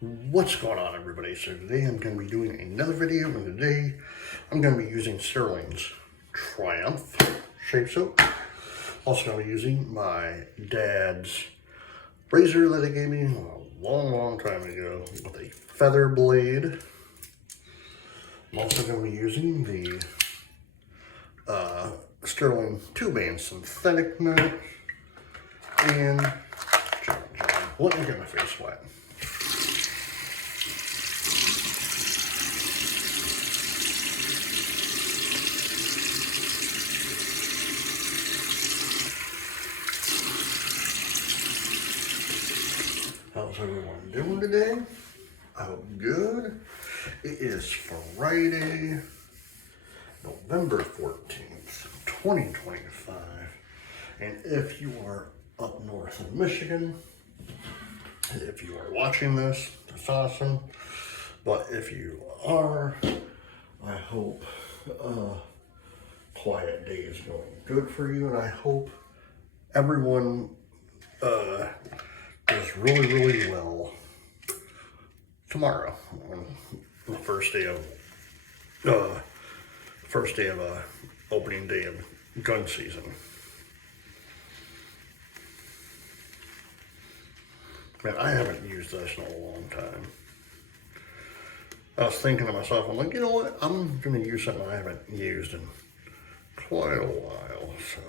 What's going on, everybody? So today I'm going to be doing another video, and today I'm going to be using Stirling's Triumph Shape Soap. Also going to be using my dad's razor that he gave me a long time ago with a feather blade. I'm also going to be using the Stirling 2-band synthetic knot, and let me get my face wet. How's everyone doing today? I hope good. It is Friday, November 14th, 2025. And if you are up north in Michigan, if you are watching this, that's awesome. But if you are, I hope quiet day is going good for you, and I hope everyone does really well tomorrow, on the first day of opening day of gun season. Man, I haven't used this in a long time. I was thinking to myself, I'm like, you know what? I'm going to use something I haven't used in quite a while, so.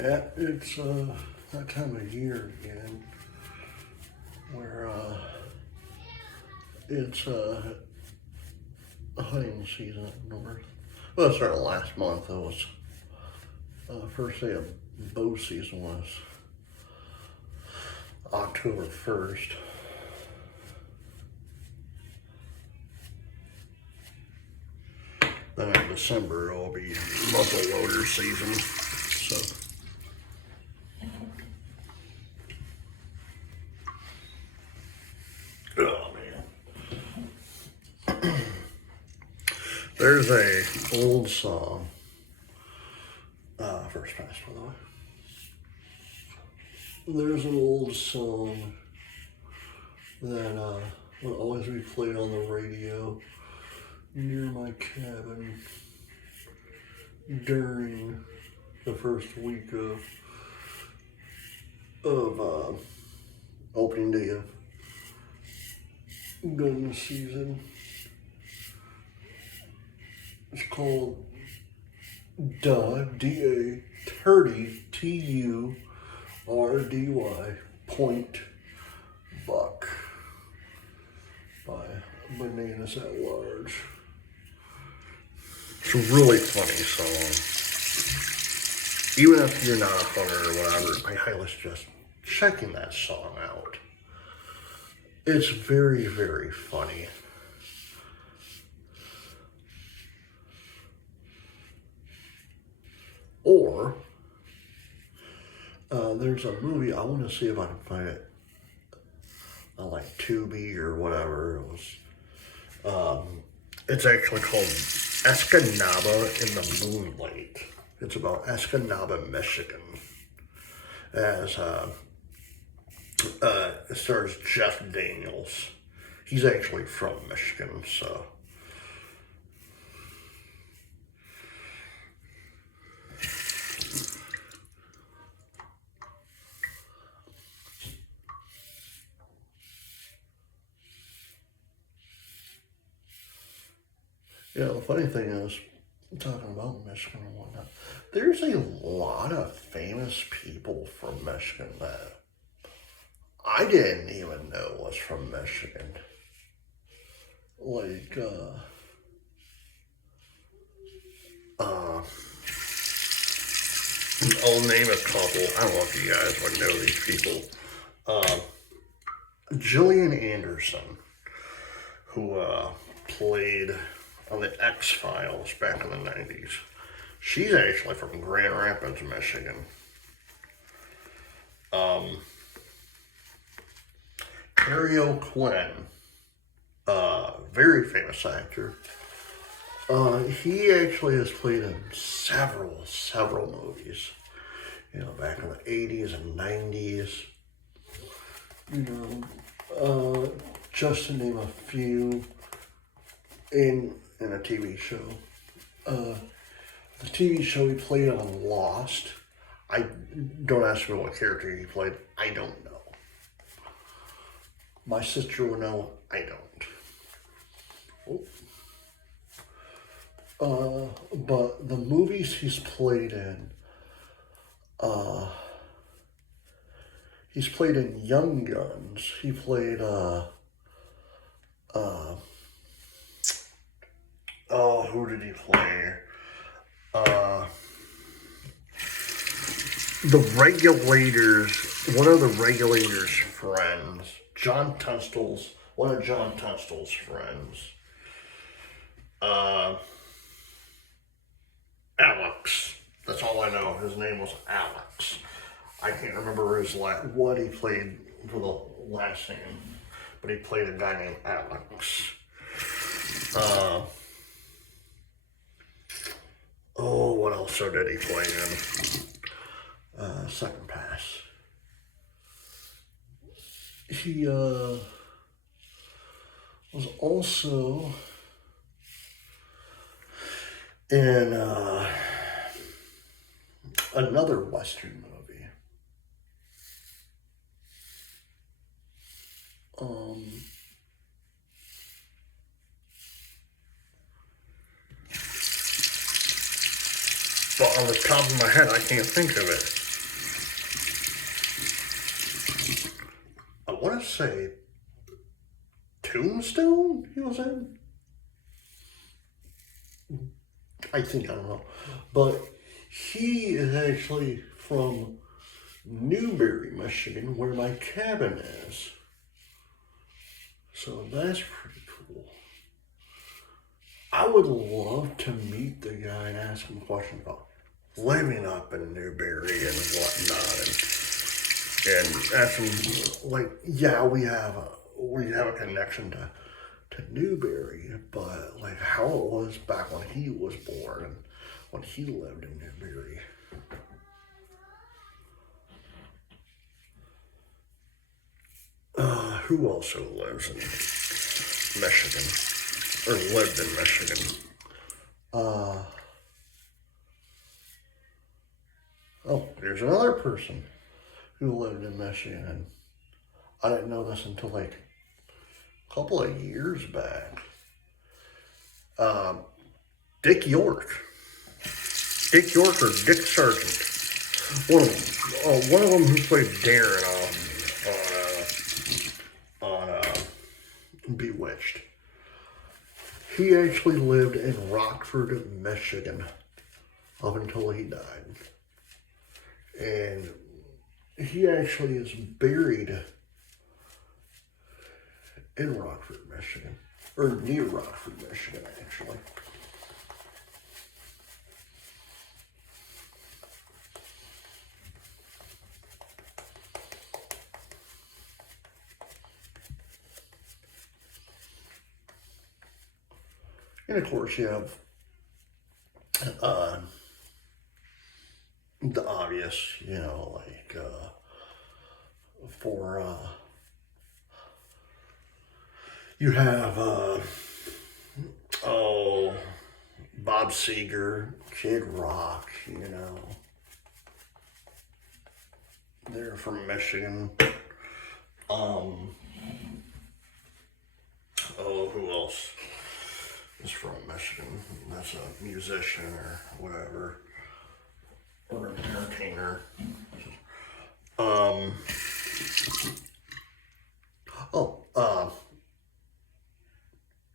Yeah, it's that time of year again where it's hunting season up north. Well, it started last month. It was first day of bow season was October 1st. Then in December it'll be muzzle loader season. So. Oh man. There's a old song. First pass, by the way. There's an old song that will always be played on the radio near my cabin during the first week of opening day of gun season. It's called D-A-30 T-U-R-D-Y Point Buck by Bananas at Large. It's a really funny song. Even if you're not a hunter or whatever, I highly suggest checking that song out. It's very funny. Or there's a movie, I want to see if I can find it on like Tubi or whatever. It was it's actually called Escanaba in the Moonlight. It's about Escanaba, Michigan. As it stars Jeff Daniels. He's actually from Michigan, so. Yeah, the funny thing is, talking about Michigan and whatnot, there's a lot of famous people from Michigan that I didn't even know was from Michigan. Like, I'll name a couple. I don't know if you guys would know these people. Gillian Anderson, who played on the X-Files back in the 90s. She's actually from Grand Rapids, Michigan. Harry Quinn, very famous actor. He actually has played in several movies. You know, back in the 80s and 90s. You know, just to name a few, in a TV show. The TV show he played on Lost. I don't ask me what character he played. I don't know. My sister will know. I don't. But the movies he's played in, he's played in Young Guns. He played, who did he play? The Regulators, one of the Regulators' friends, one of John Tunstall's friends. Alex. That's all I know. His name was Alex. I can't remember what he played for the last name, but he played a guy named Alex. What else did he play in? Second Pass. He was also in another Western movie. But on the top of my head, I can't think of it. I want to say Tombstone he was in? I don't know. But he is actually from Newberry, Michigan, where my cabin is. So that's pretty cool. I would love to meet the guy and ask him questions about living up in Newberry and whatnot, and ask him, like, yeah, we have a connection to Newberry, but like how it was back when he was born and when he lived in Newberry. Who also lives in Michigan, or lived in Michigan? There's another person who lived in Michigan, and I didn't know this until like a couple of years back. Dick York or Dick Sargent. One of them who played Darren on Bewitched. He actually lived in Rockford, Michigan, up until he died. And he actually is buried in Rockford, Michigan. Or near Rockford, Michigan, actually. And of course, you have the obvious, like you have Bob Seger, Kid Rock, they're from Michigan. Who else is from Michigan? That's a musician or whatever, or an entertainer.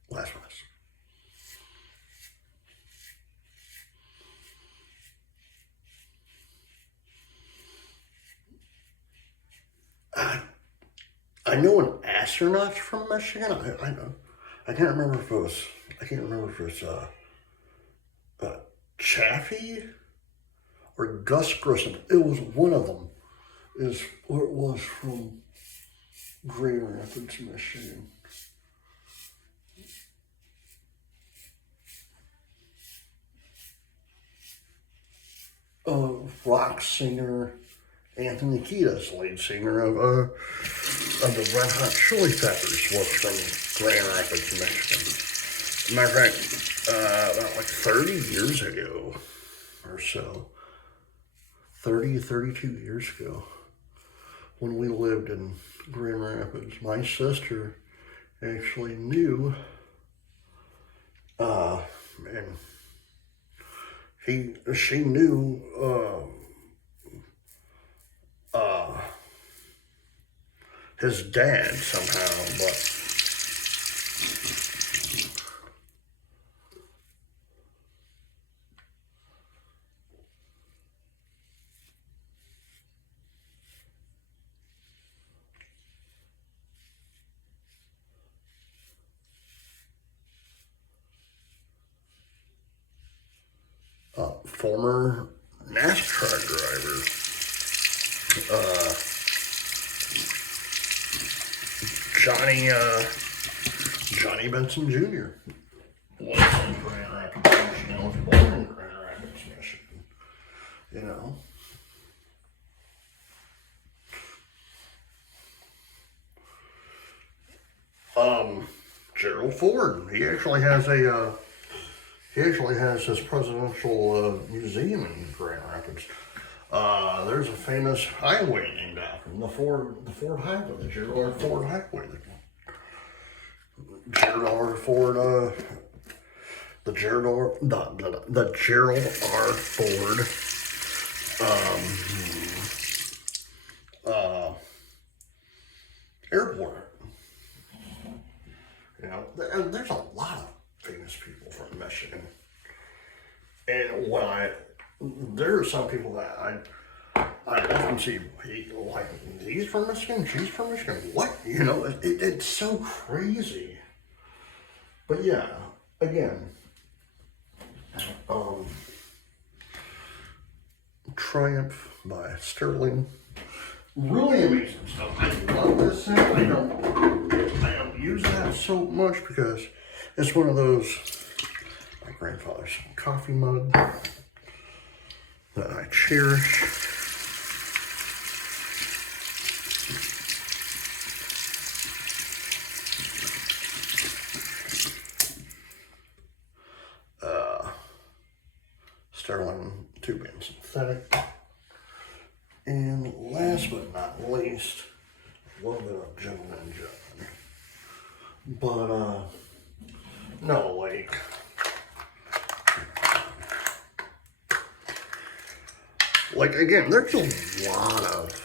Last one. I know an astronaut from Michigan. I know. I can't remember if it was Chaffee or Gus Grissom. It was one of them is what it was from Grand Rapids, Michigan. Rock singer Anthony Kiedis, lead singer of the Red Hot Chili Peppers, was from Grand Rapids, Michigan. Matter of fact, about like 30 years ago or so, 32 years ago, when we lived in Grand Rapids, my sister actually knew, and she knew his dad somehow, but former NASCAR driver, Johnny Benson Jr. was in Grand Rapids, Michigan. Was born in Grand Rapids, Michigan. You know. Gerald Ford. He actually has his presidential museum in Grand Rapids. There's a famous highway named after him, the Ford Highway, the Gerald R. Ford Highway. The Gerald R. Ford Airport. You know, there's a lot of famous people from Michigan, and there are some people that I often see, like, he's from Michigan, she's from Michigan. What? You know, it's so crazy. But yeah, again, Triumph by Stirling. Really amazing stuff. I love this set. I don't use that so much because it's one of those, my grandfather's coffee mug that I cherish. Stirling 2-band synthetic. And last but not least, a little bit of Gentleman John. But, no, like again, there's a lot of,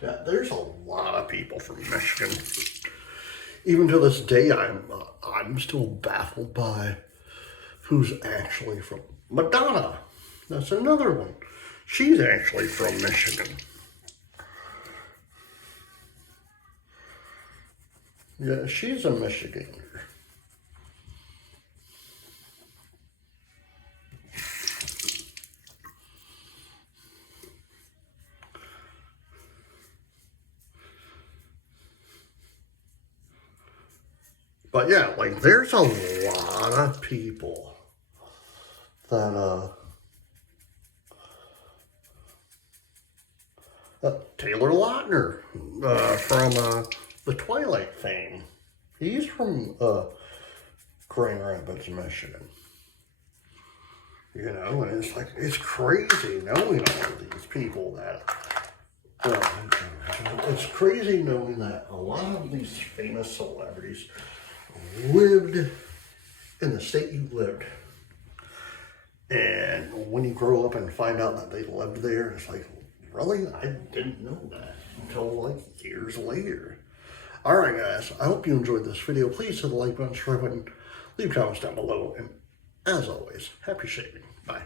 yeah, there's a lot of people from Michigan. Even to this day, I'm still baffled by who's actually from Madonna. That's another one. She's actually from Michigan. Yeah, she's a Michigander. But yeah, like, there's a lot of people that, Taylor Lautner, from, the Twilight fame. He's from, Grand Rapids, Michigan. You know, and it's like, it's crazy knowing all of these people that, it's crazy knowing that a lot of these famous celebrities lived in the state you lived. And when you grow up and find out that they lived there, it's like, really? I didn't know that until like years later. Alright guys, I hope you enjoyed this video. Please hit the like button, subscribe button, leave comments down below, and as always, happy shaving. Bye.